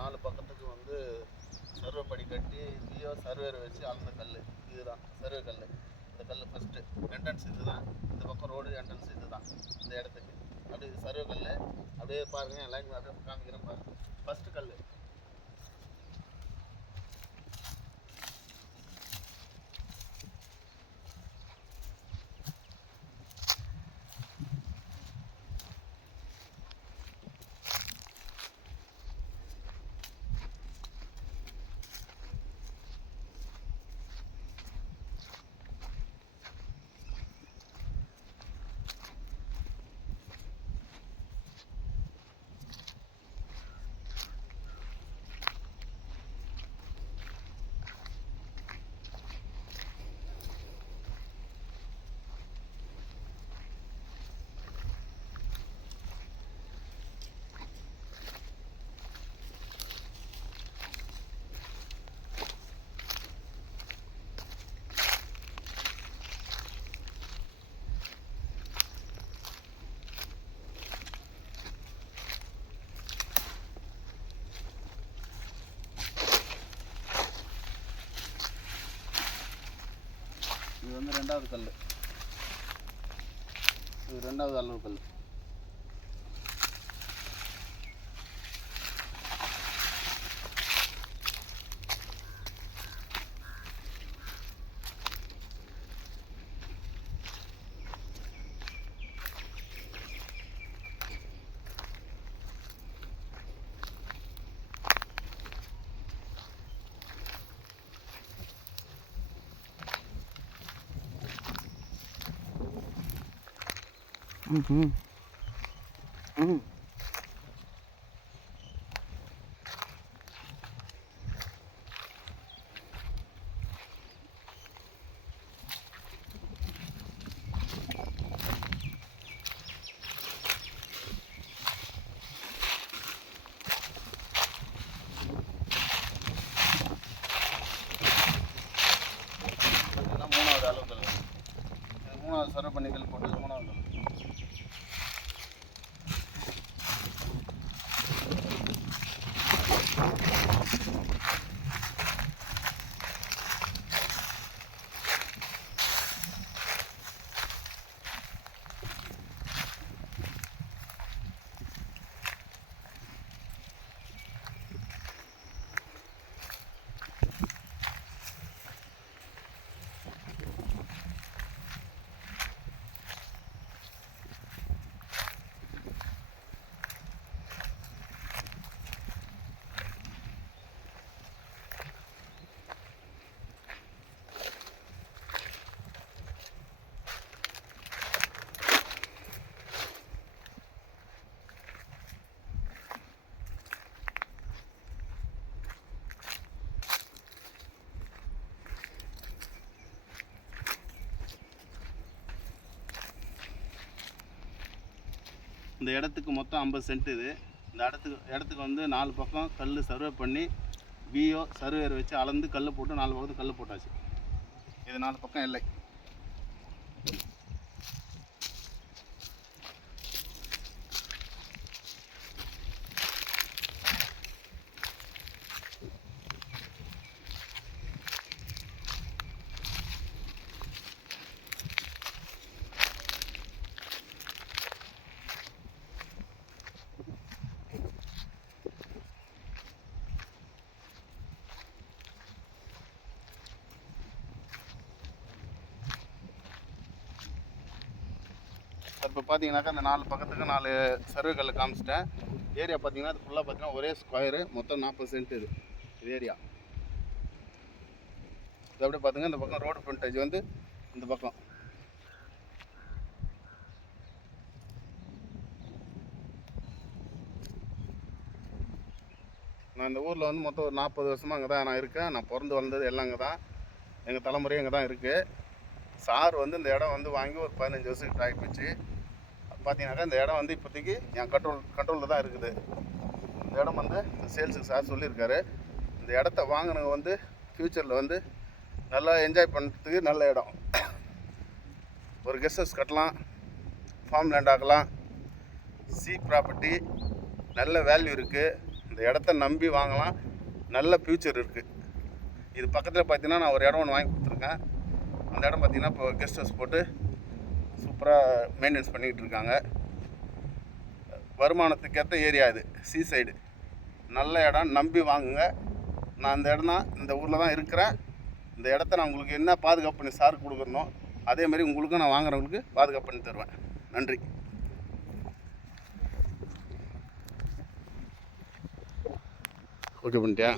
4 பக்கத்துக்கு வந்து சர்வே படி கட்டி வியோ சர்வேரை வச்சு அளந்த கல். இதுதான் சர்வே கல். இந்த கல் ஃபஸ்ட்டு என்ட்ரன்ஸ் இது தான். இந்த பக்கம் ரோடு என்ட்ரன்ஸ் இது தான் இந்த இடத்துக்கு. அப்படியே இது சர்வே கல். அப்படியே பாருங்கள், என் லைன் அப்படியே காமிக்கிறேன் பாருங்கள். ஃபஸ்ட்டு கல் இது வந்து ரெண்டாவது கல். இது ரெண்டாவது அளவு கல். மூணாவது அளவு கல். மூணாவது சர்வே பண்ணி கல் போட்டு மூணாவது கல். இந்த இடத்துக்கு மொத்தம் 50 சென்ட். இது இந்த இடத்துக்கு வந்து 4 பக்கம் கல் சர்வே பண்ணி விஓ சர்வேரை வச்சு அளந்து கல் போட்டு 4 பக்கத்துக்கு கல் போட்டாச்சு. இது 4 பக்கம் எல்லை. இப்போ பார்த்தீங்கன்னாக்கா அந்த 4 பக்கத்துக்கு 4 சர்வே கல் காமிச்சிட்டேன். ஏரியா பார்த்தீங்கன்னா அது ஃபுல்லாக பார்த்தீங்கன்னா ஒரே ஸ்கொயரு. மொத்தம் 40 சென்ட் இது ஏரியா. இது அப்படியே பார்த்துங்க, இந்த பக்கம் ரோடு ஃப்ரண்டேஜ் வந்து இந்த பக்கம். நான் இந்த ஊரில் வந்து மொத்தம் ஒரு 40 வருஷமாக அங்கே தான் நான் இருக்கேன். நான் பிறந்து வளர்ந்தது எல்லாம் அங்கே தான். எங்கள் தலைமுறையும் அங்கே தான் இருக்குது. சார் வந்து இந்த இடம் வந்து வாங்கி ஒரு 15 வருஷத்துக்கு ஆகிப்போச்சு. பார்த்தீங்கன்னாக்கா இந்த இடம் வந்து இப்போதைக்கு என் கண்ட்ரோலில் தான் இருக்குது. இந்த இடம் வந்து சேல்ஸுக்கு சார் சொல்லியிருக்காரு. இந்த இடத்த வாங்கினவங்க வந்து ஃப்யூச்சரில் வந்து நல்லா என்ஜாய் பண்ணுறதுக்கு நல்ல இடம். ஒரு கெஸ்ட் ஹவுஸ் கட்டலாம், ஃபார்ம் லேண்ட் ஆகலாம், சி ப்ராப்பர்ட்டி, நல்ல வேல்யூ இருக்குது. இந்த இந்த இடத்த நம்பி வாங்கலாம், நல்ல ஃப்யூச்சர் இருக்குது. இது பக்கத்தில் பார்த்தீங்கன்னா நான் ஒரு இடம் ஒன்று வாங்கி கொடுத்துருக்கேன். அந்த இடம் பார்த்திங்கன்னா இப்போ கெஸ்ட் ஹவுஸ் போட்டு சூப்பராக மெயின்டெனன்ஸ் பண்ணிக்கிட்டு இருக்காங்க. வருமானத்துக்கேற்ற ஏரியா இது, சீ சைடு, நல்ல இடம், நம்பி வாங்குங்க. நான் இந்த இடம் தான், இந்த ஊரில் தான் இருக்கிறேன். இந்த இடத்த நான் உங்களுக்கு என்ன பாதுகாப்பு பண்ணி சாருக்கு கொடுக்குறனோ அதேமாதிரி உங்களுக்கும் நான் வாங்குறவங்களுக்கு பாதுகாப்பு பண்ணி தருவேன். நன்றி. ஓகே பண்ணிட்டியா?